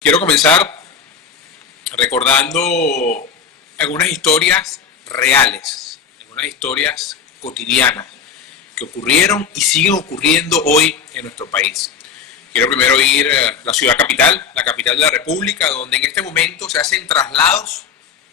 Quiero comenzar recordando algunas historias reales, algunas historias cotidianas que ocurrieron y siguen ocurriendo hoy en nuestro país. Quiero primero ir a la ciudad capital, la capital de la República, donde en este momento se hacen traslados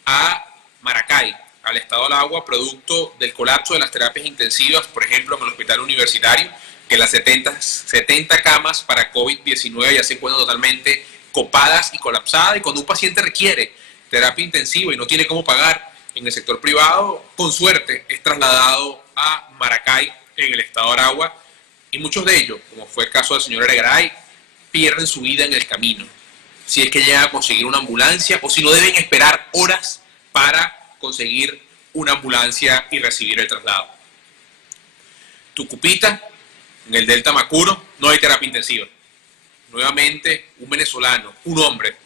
a Maracay, al estado del agua, producto del colapso de las terapias intensivas, por ejemplo, en el hospital universitario, que las 70 camas para COVID-19 ya se encuentran totalmente copadas y colapsadas, y cuando un paciente requiere terapia intensiva y no tiene cómo pagar en el sector privado, con suerte es trasladado a Maracay, en el estado de Aragua, y muchos de ellos, como fue el caso del señor Eregaray, pierden su vida en el camino, si es que llegan a conseguir una ambulancia o si no deben esperar horas para conseguir una ambulancia y recibir el traslado. Tucupita, en el Delta Macuro, no hay terapia intensiva. Nuevamente, un venezolano, un hombre,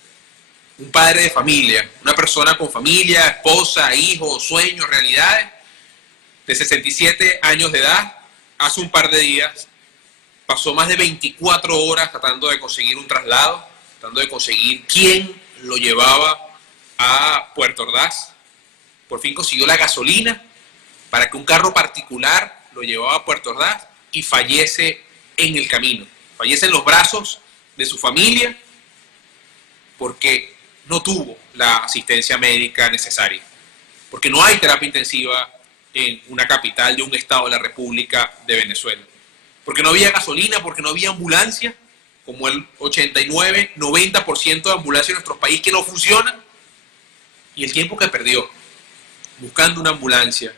un padre de familia, una persona con familia, esposa, hijos, sueños, realidades, de 67 años de edad, hace un par de días, pasó más de 24 horas tratando de conseguir un traslado, tratando de conseguir quién lo llevaba a Puerto Ordaz. Por fin consiguió la gasolina para que un carro particular lo llevaba a Puerto Ordaz y fallece en el camino. Fallece en los brazos de su familia porque no tuvo la asistencia médica necesaria. Porque no hay terapia intensiva en una capital de un estado de la República de Venezuela. Porque no había gasolina, porque no había ambulancia, como el 89-90% de ambulancias en nuestro país que no funcionan. Y el tiempo que perdió buscando una ambulancia,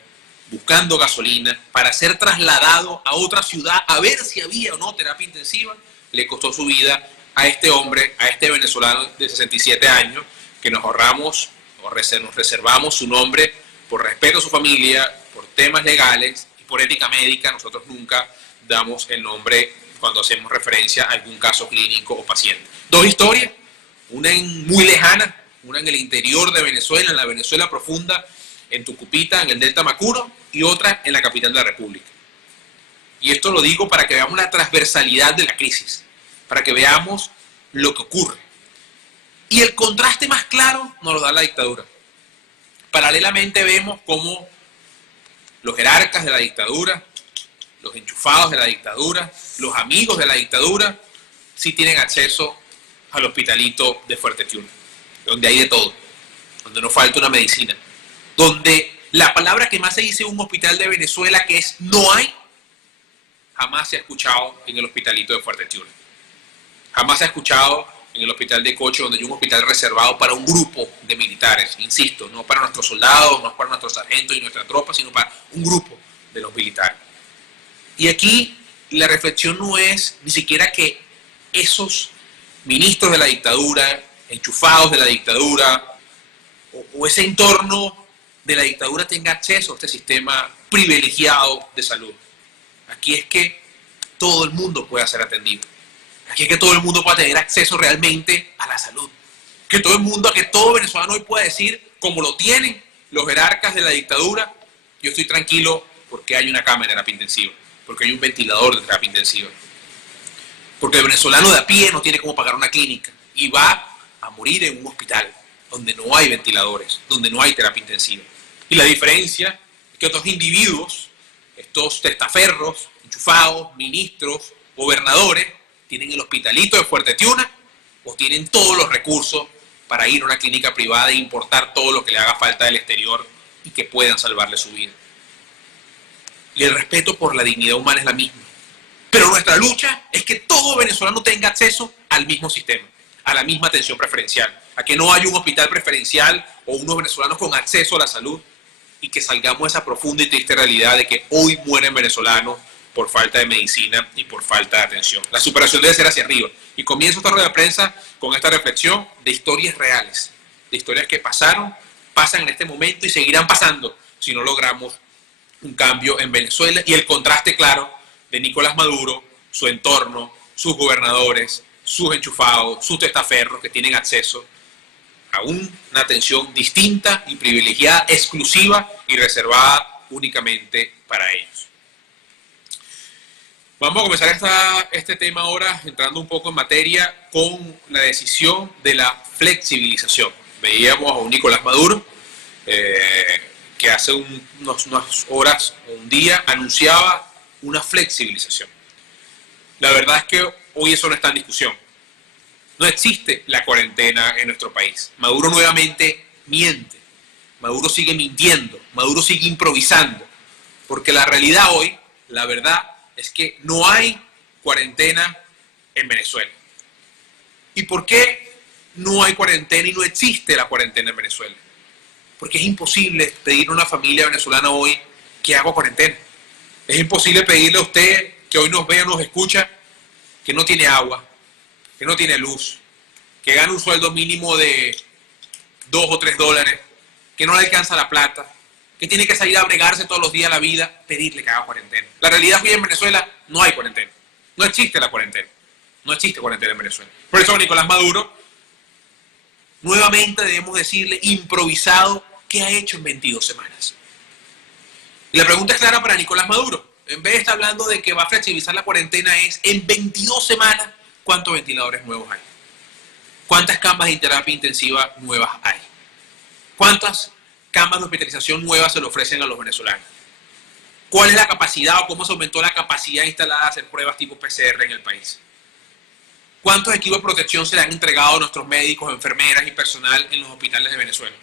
buscando gasolina, para ser trasladado a otra ciudad a ver si había o no terapia intensiva, le costó su vida a este hombre, a este venezolano de 67 años, que nos ahorramos o nos reservamos su nombre por respeto a su familia, por temas legales y por ética médica. Nosotros nunca damos el nombre cuando hacemos referencia a algún caso clínico o paciente. Dos historias, una muy lejana, una en el interior de Venezuela, en la Venezuela profunda, en Tucupita, en el Delta Macuro, y otra en la capital de la República. Y esto lo digo para que veamos la transversalidad de la crisis, para que veamos lo que ocurre. Y el contraste más claro nos lo da la dictadura. Paralelamente vemos cómo los jerarcas de la dictadura, los enchufados de la dictadura, los amigos de la dictadura, sí tienen acceso al hospitalito de Fuerte Tiuna, donde hay de todo, donde no falta una medicina, donde la palabra que más se dice en un hospital de Venezuela, que es no hay, jamás se ha escuchado en el hospitalito de Fuerte Tiuna. Jamás se ha escuchado en el hospital de Cocho, donde hay un hospital reservado para un grupo de militares, insisto, no para nuestros soldados, no para nuestros sargentos y nuestra tropa, sino para un grupo de los militares. Y aquí la reflexión no es ni siquiera que esos ministros de la dictadura, enchufados de la dictadura, o ese entorno de la dictadura tenga acceso a este sistema privilegiado de salud. Aquí es que todo el mundo pueda ser atendido. Aquí es que todo el mundo pueda tener acceso realmente a la salud. Que todo venezolano hoy pueda decir, como lo tienen los jerarcas de la dictadura, yo estoy tranquilo porque hay una cama de terapia intensiva, porque hay un ventilador de terapia intensiva. Porque el venezolano de a pie no tiene cómo pagar una clínica y va a morir en un hospital donde no hay ventiladores, donde no hay terapia intensiva. Y la diferencia es que otros individuos, estos testaferros, enchufados, ministros, gobernadores, tienen el hospitalito de Fuerte Tiuna o tienen todos los recursos para ir a una clínica privada e importar todo lo que le haga falta del exterior y que puedan salvarle su vida. Y el respeto por la dignidad humana es la misma. Pero nuestra lucha es que todo venezolano tenga acceso al mismo sistema, a la misma atención preferencial, a que no haya un hospital preferencial o unos venezolanos con acceso a la salud, y que salgamos de esa profunda y triste realidad de que hoy mueren venezolanos por falta de medicina y por falta de atención. La superación debe ser hacia arriba. Y comienzo esta rueda de prensa con esta reflexión de historias reales, de historias que pasaron, pasan en este momento y seguirán pasando si no logramos un cambio en Venezuela, y el contraste claro de Nicolás Maduro, su entorno, sus gobernadores, sus enchufados, sus testaferros que tienen acceso a una atención distinta y privilegiada, exclusiva y reservada únicamente para ellos. Vamos a comenzar este tema ahora, entrando un poco en materia, con la decisión de la flexibilización. Veíamos a un Nicolás Maduro que hace unas horas o un día anunciaba una flexibilización. La verdad es que hoy eso no está en discusión. No existe la cuarentena en nuestro país. Maduro nuevamente miente. Maduro sigue mintiendo. Maduro sigue improvisando. Porque la realidad hoy, la verdad, es que no hay cuarentena en Venezuela. ¿Y por qué no hay cuarentena y no existe la cuarentena en Venezuela? Porque es imposible pedirle a una familia venezolana hoy que haga cuarentena. Es imposible pedirle a usted que hoy nos vea o nos escucha que no tiene agua, que no tiene luz, que gana un sueldo mínimo de $2 o $3, que no le alcanza la plata, que tiene que salir a bregarse todos los días a la vida, pedirle que haga cuarentena. La realidad es que en Venezuela no hay cuarentena. No existe la cuarentena. No existe cuarentena en Venezuela. Por eso Nicolás Maduro, nuevamente debemos decirle, improvisado, ¿qué ha hecho en 22 semanas? Y la pregunta es clara para Nicolás Maduro. En vez de estar hablando de que va a flexibilizar la cuarentena, es en 22 semanas, ¿cuántos ventiladores nuevos hay? ¿Cuántas camas de terapia intensiva nuevas hay? ¿Cuántas camas de hospitalización nuevas se le ofrecen a los venezolanos? ¿Cuál es la capacidad o cómo se aumentó la capacidad instalada de hacer pruebas tipo PCR en el país? ¿Cuántos equipos de protección se le han entregado a nuestros médicos, enfermeras y personal en los hospitales de Venezuela?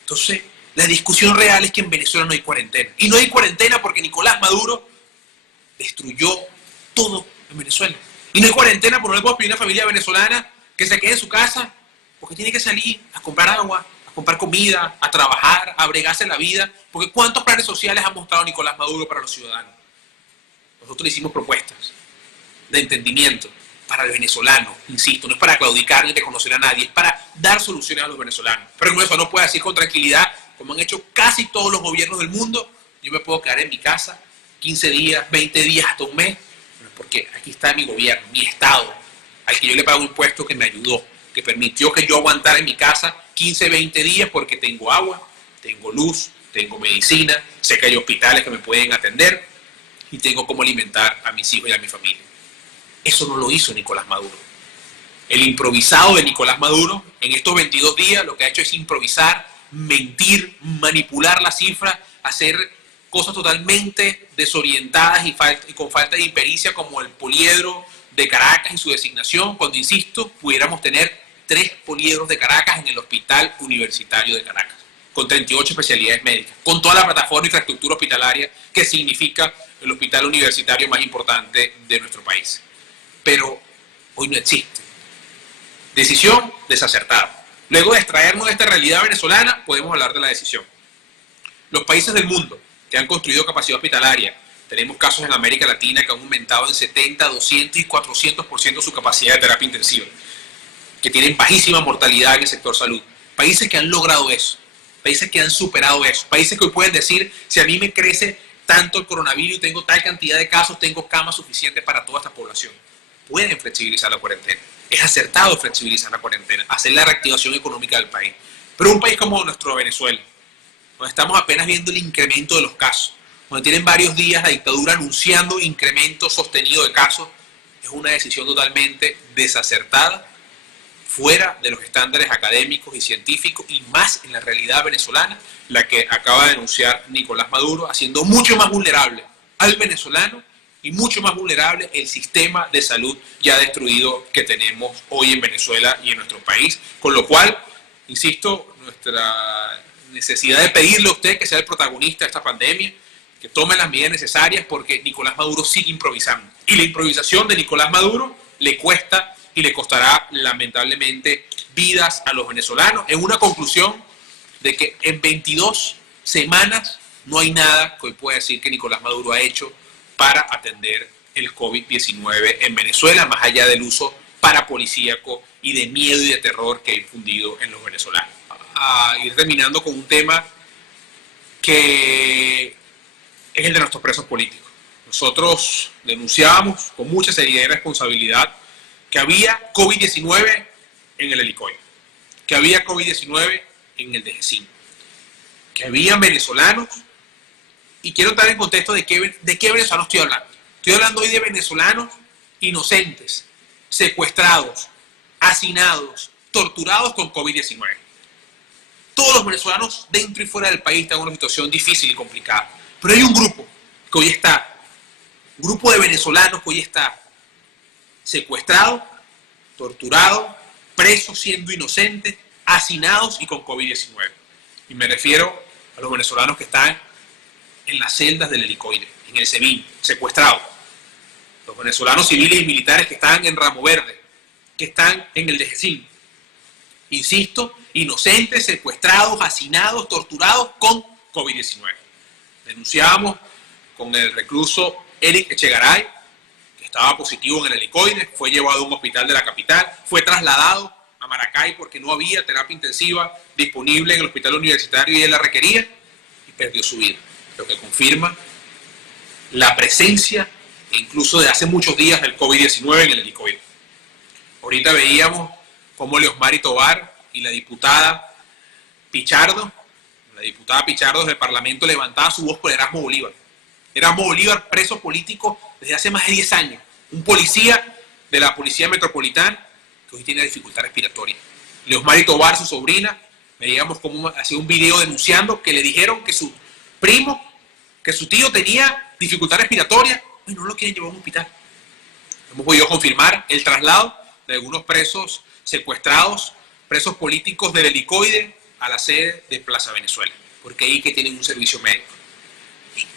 Entonces, la discusión real es que en Venezuela no hay cuarentena. Y no hay cuarentena porque Nicolás Maduro destruyó todo en Venezuela. Y no hay cuarentena porque no le podemos pedir a una familia venezolana que se quede en su casa porque tiene que salir a comprar agua, a comprar comida, a trabajar, a bregarse la vida. Porque ¿cuántos planes sociales ha mostrado Nicolás Maduro para los ciudadanos? Nosotros le hicimos propuestas de entendimiento para el venezolano, insisto, no es para claudicar ni reconocer a nadie, es para dar soluciones a los venezolanos. Pero eso no puede decir con tranquilidad, como han hecho casi todos los gobiernos del mundo, yo me puedo quedar en mi casa 15 días, 20 días, hasta un mes, porque aquí está mi gobierno, mi Estado, al que yo le pago un impuesto que me ayudó, que permitió que yo aguantara en mi casa 15, 20 días porque tengo agua, tengo luz, tengo medicina, sé que hay hospitales que me pueden atender y tengo cómo alimentar a mis hijos y a mi familia. Eso no lo hizo Nicolás Maduro. El improvisado de Nicolás Maduro en estos 22 días lo que ha hecho es improvisar, mentir, manipular las cifras, hacer cosas totalmente desorientadas y con falta de impericia, como el poliedro de Caracas y su designación, cuando, insisto, pudiéramos tener 3 poliedros de Caracas en el Hospital Universitario de Caracas, con 38 especialidades médicas, con toda la plataforma e infraestructura hospitalaria que significa el hospital universitario más importante de nuestro país. Pero hoy no existe. Decisión desacertada. Luego de extraernos de esta realidad venezolana, podemos hablar de la decisión. Los países del mundo que han construido capacidad hospitalaria, tenemos casos en América Latina que han aumentado en 70, 200 y 400% su capacidad de terapia intensiva, que tienen bajísima mortalidad en el sector salud. Países que han logrado eso, países que han superado eso, países que hoy pueden decir, si a mí me crece tanto el coronavirus y tengo tal cantidad de casos, tengo camas suficientes para toda esta población. Pueden flexibilizar la cuarentena. Es acertado flexibilizar la cuarentena, hacer la reactivación económica del país. Pero un país como nuestro Venezuela, donde estamos apenas viendo el incremento de los casos, donde tienen varios días la dictadura anunciando incremento sostenido de casos, es una decisión totalmente desacertada, fuera de los estándares académicos y científicos, y más en la realidad venezolana, la que acaba de denunciar Nicolás Maduro, haciendo mucho más vulnerable al venezolano y mucho más vulnerable el sistema de salud ya destruido que tenemos hoy en Venezuela y en nuestro país. Con lo cual, insisto, nuestra necesidad de pedirle a usted que sea el protagonista de esta pandemia, que tome las medidas necesarias, porque Nicolás Maduro sigue improvisando. Y la improvisación de Nicolás Maduro le cuesta y le costará lamentablemente vidas a los venezolanos. En una conclusión de que en 22 semanas no hay nada que hoy pueda decir que Nicolás Maduro ha hecho para atender el COVID-19 en Venezuela, más allá del uso parapolicíaco y de miedo y de terror que ha infundido en los venezolanos. A ir terminando con un tema que es el de nuestros presos políticos. Nosotros denunciábamos con mucha seriedad y responsabilidad que había COVID-19 en el Helicoide, que había COVID-19 en el DG5, que había venezolanos. Y quiero estar en contexto de qué venezolanos estoy hablando. Estoy hablando hoy de venezolanos inocentes, secuestrados, hacinados, torturados con COVID-19. Todos los venezolanos dentro y fuera del país están en una situación difícil y complicada. Pero hay un grupo que hoy está, un grupo de venezolanos que hoy está secuestrado, torturado, presos siendo inocentes, hacinados y con COVID-19. Y me refiero a los venezolanos que están en las celdas del Helicoide, en el SEBIN, secuestrados. Los venezolanos civiles y militares que están en Ramo Verde, que están en el DGCIN. Insisto, inocentes, secuestrados, hacinados, torturados con COVID-19. Denunciábamos con el recluso Eric Echegaray, que estaba positivo en el Helicoide, fue llevado a un hospital de la capital, fue trasladado a Maracay porque no había terapia intensiva disponible en el hospital universitario y él la requería y perdió su vida. Lo que confirma la presencia, incluso de hace muchos días, del COVID-19 en el Helicoide. Ahorita veíamos cómo Leosmari Tovar y la diputada Pichardo del Parlamento levantaba su voz por Erasmo Bolívar. Erasmo Bolívar, preso político desde hace más de 10 años. Un policía de la Policía Metropolitana que hoy tiene dificultad respiratoria. Leosmari Tovar, su sobrina, veíamos cómo hacía un video denunciando que le dijeron que su primo, que su tío tenía dificultad respiratoria y no lo quieren llevar a un hospital. Hemos podido confirmar el traslado de algunos presos secuestrados, presos políticos del Helicoide a la sede de Plaza Venezuela, porque ahí que tienen un servicio médico.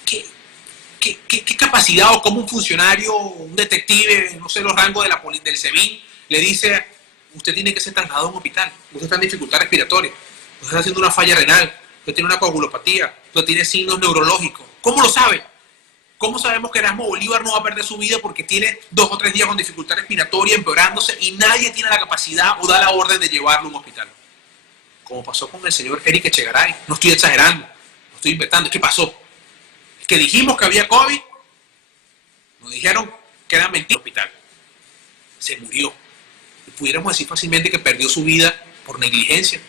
¿Qué capacidad o cómo un funcionario, un detective, no sé los rangos del SEBIN, le dice, usted tiene que ser trasladado a un hospital, usted está en dificultad respiratoria, usted está haciendo una falla renal, usted tiene una coagulopatía, usted tiene signos neurológicos? ¿Cómo lo sabe? ¿Cómo sabemos que Erasmo Bolívar no va a perder su vida porque tiene 2 o 3 días con dificultad respiratoria empeorándose y nadie tiene la capacidad o da la orden de llevarlo a un hospital? Como pasó con el señor Eric Echegaray. No estoy exagerando, no estoy inventando. ¿Qué pasó? Es que dijimos que había COVID, nos dijeron que era mentira. El hospital se murió. Y pudiéramos decir fácilmente que perdió su vida por negligencia,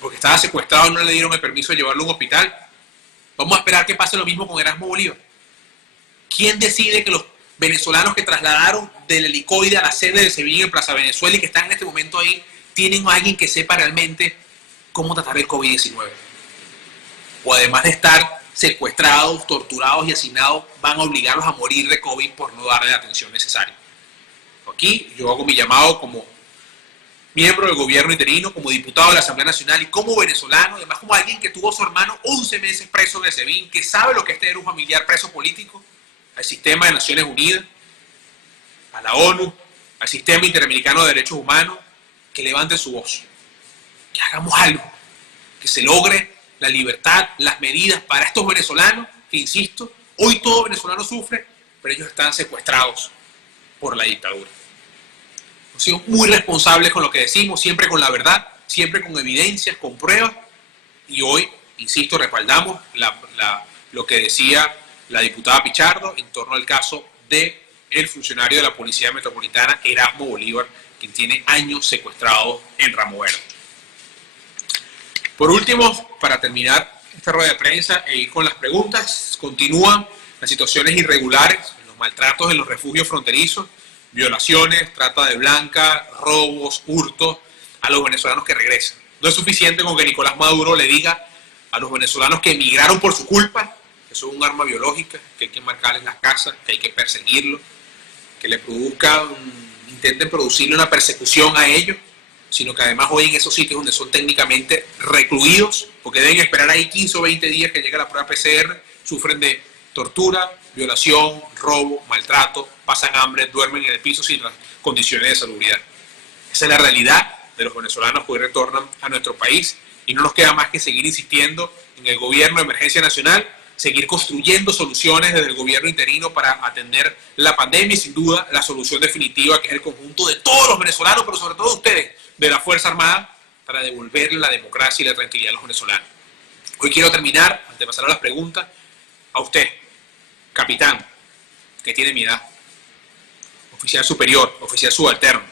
porque estaba secuestrado y no le dieron el permiso de llevarlo a un hospital. Vamos a esperar que pase lo mismo con Erasmo Bolívar. ¿Quién decide que los venezolanos que trasladaron del Helicoide a la sede del SEBIN en Plaza Venezuela y que están en este momento ahí, tienen a alguien que sepa realmente cómo tratar el COVID-19? O además de estar secuestrados, torturados y hacinados, van a obligarlos a morir de COVID por no darle la atención necesaria. Aquí yo hago mi llamado como miembro del gobierno interino, como diputado de la Asamblea Nacional y como venezolano, además como alguien que tuvo a su hermano 11 meses preso en el SEBIN, que sabe lo que es tener un familiar preso político, al sistema de Naciones Unidas, a la ONU, al sistema interamericano de derechos humanos, que levante su voz, que hagamos algo, que se logre la libertad, las medidas para estos venezolanos, que insisto, hoy todo venezolano sufre, pero ellos están secuestrados por la dictadura. Hemos sido muy responsables con lo que decimos, siempre con la verdad, siempre con evidencias, con pruebas, y hoy, insisto, respaldamos lo que decía la diputada Pichardo en torno al caso del funcionario de la Policía Metropolitana, Erasmo Bolívar, quien tiene años secuestrado en Ramo Verde. Por último, para terminar esta rueda de prensa e ir con las preguntas, continúan las situaciones irregulares, los maltratos en los refugios fronterizos, violaciones, trata de blanca, robos, hurtos a los venezolanos que regresan. No es suficiente con que Nicolás Maduro le diga a los venezolanos que emigraron por su culpa que son un arma biológica, que hay que marcarles las casas, que hay que perseguirlos, que le produzcan, intenten producirle una persecución a ellos, sino que además hoy en esos sitios donde son técnicamente recluidos, porque deben esperar ahí 15 o 20 días que llegue la prueba PCR, sufren de tortura, violación, robo, maltrato, pasan hambre, duermen en el piso sin las condiciones de salubridad. Esa es la realidad de los venezolanos que hoy retornan a nuestro país y no nos queda más que seguir insistiendo en el gobierno de emergencia nacional, seguir construyendo soluciones desde el gobierno interino para atender la pandemia y sin duda la solución definitiva que es el conjunto de todos los venezolanos, pero sobre todo ustedes, de la Fuerza Armada, para devolverle la democracia y la tranquilidad a los venezolanos. Hoy quiero terminar, antes de pasar a las preguntas, a usted, capitán, que tiene mi edad, oficial superior, oficial subalterno.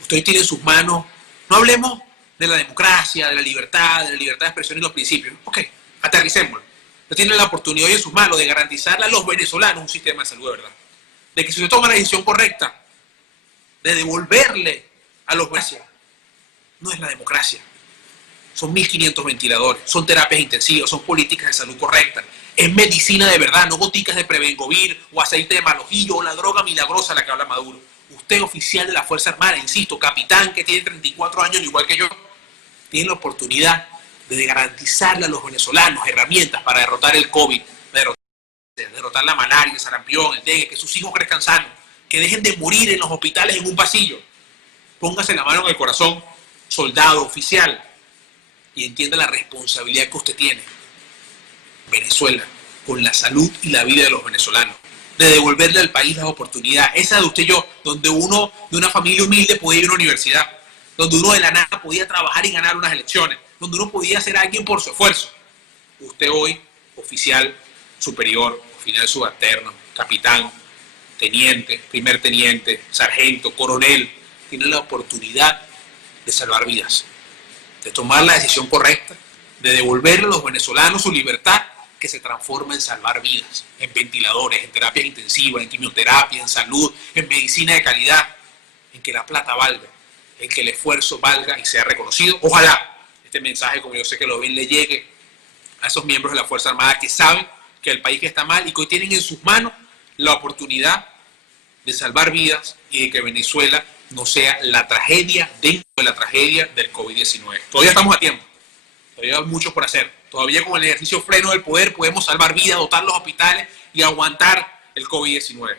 Usted tiene en sus manos, no hablemos de la democracia, de la libertad de expresión y los principios. Ok, aterricémoslo. Usted tiene la oportunidad hoy en sus manos de garantizarle a los venezolanos un sistema de salud de verdad. De que si usted toma la decisión correcta de devolverle a los venezolanos, no es la democracia. Son 1.500 ventiladores, son terapias intensivas, son políticas de salud correctas. Es medicina de verdad, no goticas de Prevengovir o aceite de malojillo o la droga milagrosa a la que habla Maduro. Usted, oficial de la Fuerza Armada, insisto, capitán que tiene 34 años, igual que yo, tiene la oportunidad de garantizarle a los venezolanos herramientas para derrotar el COVID, derrotar la malaria, el sarampión, el dengue, que sus hijos crezcan sanos, que dejen de morir en los hospitales en un pasillo. Póngase la mano en el corazón, soldado, oficial, y entienda la responsabilidad que usted tiene. Venezuela, con la salud y la vida de los venezolanos, de devolverle al país las oportunidades, esa de usted y yo, donde uno de una familia humilde podía ir a una universidad, donde uno de la nada podía trabajar y ganar unas elecciones, donde uno podía ser alguien por su esfuerzo. Usted hoy, oficial superior, oficial subalterno, capitán, teniente, primer teniente, sargento, coronel, tiene la oportunidad de salvar vidas, de tomar la decisión correcta, de devolverle a los venezolanos su libertad, que se transforma en salvar vidas, en ventiladores, en terapias intensivas, en quimioterapia, en salud, en medicina de calidad, en que la plata valga, en que el esfuerzo valga y sea reconocido. Ojalá este mensaje, como yo sé que lo ven, le llegue a esos miembros de la Fuerza Armada que saben que el país está mal y que hoy tienen en sus manos la oportunidad de salvar vidas y de que Venezuela no sea la tragedia dentro de la tragedia del COVID-19. Todavía estamos a tiempo, todavía hay mucho por hacer. Todavía con el ejercicio freno del poder podemos salvar vidas, dotar los hospitales y aguantar el COVID-19.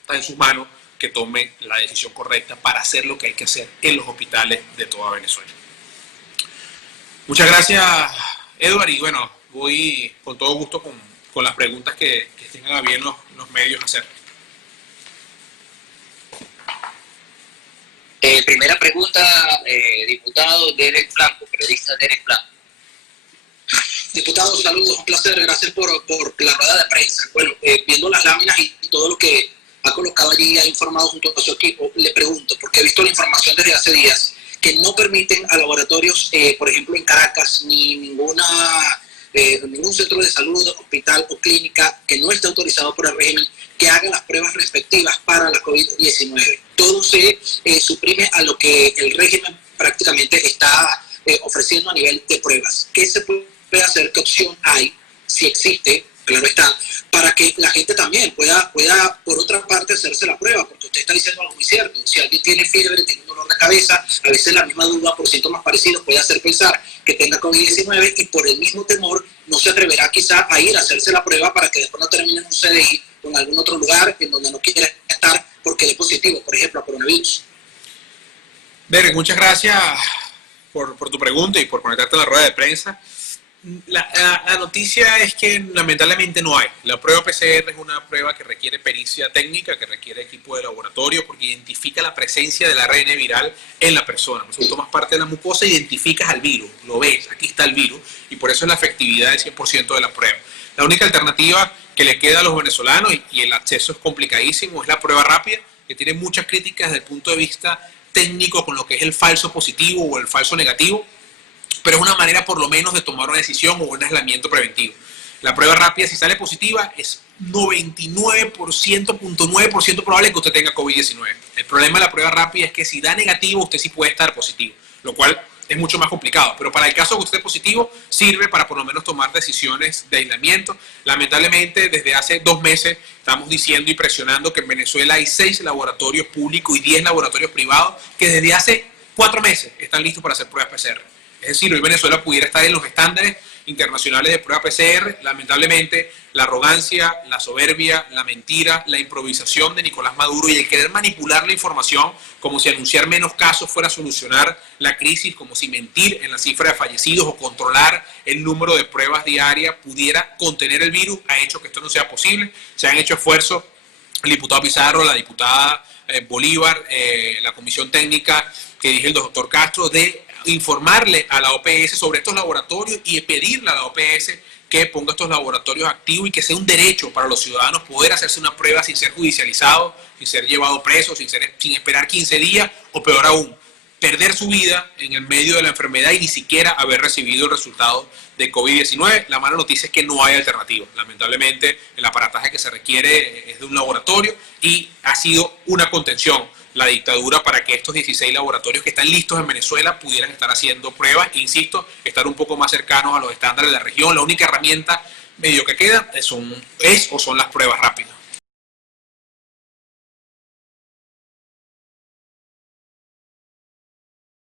Está en sus manos que tome la decisión correcta para hacer lo que hay que hacer en los hospitales de toda Venezuela. Muchas gracias, Edward, y bueno, voy con todo gusto con las preguntas que tengan a bien los medios a hacer. Primera pregunta, diputado Derek Blanco, periodista Derek Blanco. Diputado, saludos, un placer, gracias por la rueda de prensa. Bueno, viendo las láminas y todo lo que ha colocado allí, ha informado junto a su equipo, le pregunto, porque he visto la información desde hace días, que no permiten a laboratorios, por ejemplo en Caracas, ni ningún centro de salud, hospital o clínica que no esté autorizado por el régimen, que hagan las pruebas respectivas para la COVID-19. Todo se suprime a lo que el régimen prácticamente está ofreciendo a nivel de pruebas. ¿Qué se puede hacer? ¿Qué opción hay? Si existe, claro está, para que la gente también pueda por otra parte hacerse la prueba, porque usted está diciendo algo muy cierto. Si alguien tiene fiebre, tiene un dolor de cabeza, a veces la misma duda por síntomas parecidos puede hacer pensar que tenga COVID-19 y por el mismo temor no se atreverá quizá a ir a hacerse la prueba para que después no termine en un CDI o en algún otro lugar en donde no quiere estar porque es positivo, por ejemplo, a coronavirus. Derek, muchas gracias por tu pregunta y por conectarte a la rueda de prensa. La noticia es que lamentablemente no hay. La prueba PCR es una prueba que requiere pericia técnica, que requiere equipo de laboratorio, porque identifica la presencia del ARN viral en la persona. Si tú tomas parte de la mucosa, identificas al virus, lo ves, aquí está el virus, y por eso es la efectividad del 100% de la prueba. La única alternativa que le queda a los venezolanos, y el acceso es complicadísimo, es la prueba rápida, que tiene muchas críticas desde el punto de vista técnico con lo que es el falso positivo o el falso negativo, pero es una manera por lo menos de tomar una decisión o un aislamiento preventivo. La prueba rápida, si sale positiva, es 99.9% probable que usted tenga COVID-19. El problema de la prueba rápida es que si da negativo, usted sí puede estar positivo, lo cual es mucho más complicado. Pero para el caso de que usted esté positivo, sirve para por lo menos tomar decisiones de aislamiento. Lamentablemente, desde hace 2 meses estamos diciendo y presionando que en Venezuela hay 6 laboratorios públicos y 10 laboratorios privados que desde hace 4 meses están listos para hacer pruebas PCR. Es decir, hoy Venezuela pudiera estar en los estándares internacionales de prueba PCR. Lamentablemente, la arrogancia, la soberbia, la mentira, la improvisación de Nicolás Maduro y el querer manipular la información como si anunciar menos casos fuera a solucionar la crisis, como si mentir en la cifra de fallecidos o controlar el número de pruebas diarias pudiera contener el virus, ha hecho que esto no sea posible. Se han hecho esfuerzos, el diputado Pizarro, la diputada Bolívar, la comisión técnica que dirige el doctor Castro, de informarle a la OPS sobre estos laboratorios y pedirle a la OPS que ponga estos laboratorios activos y que sea un derecho para los ciudadanos poder hacerse una prueba sin ser judicializado, sin ser llevado preso, sin esperar 15 días o peor aún, perder su vida en el medio de la enfermedad y ni siquiera haber recibido el resultado de COVID-19. La mala noticia es que no hay alternativa. Lamentablemente, el aparataje que se requiere es de un laboratorio y ha sido una contención la dictadura para que estos 16 laboratorios que están listos en Venezuela pudieran estar haciendo pruebas e, insisto, estar un poco más cercanos a los estándares de la región. La única herramienta medio que queda son las pruebas rápidas.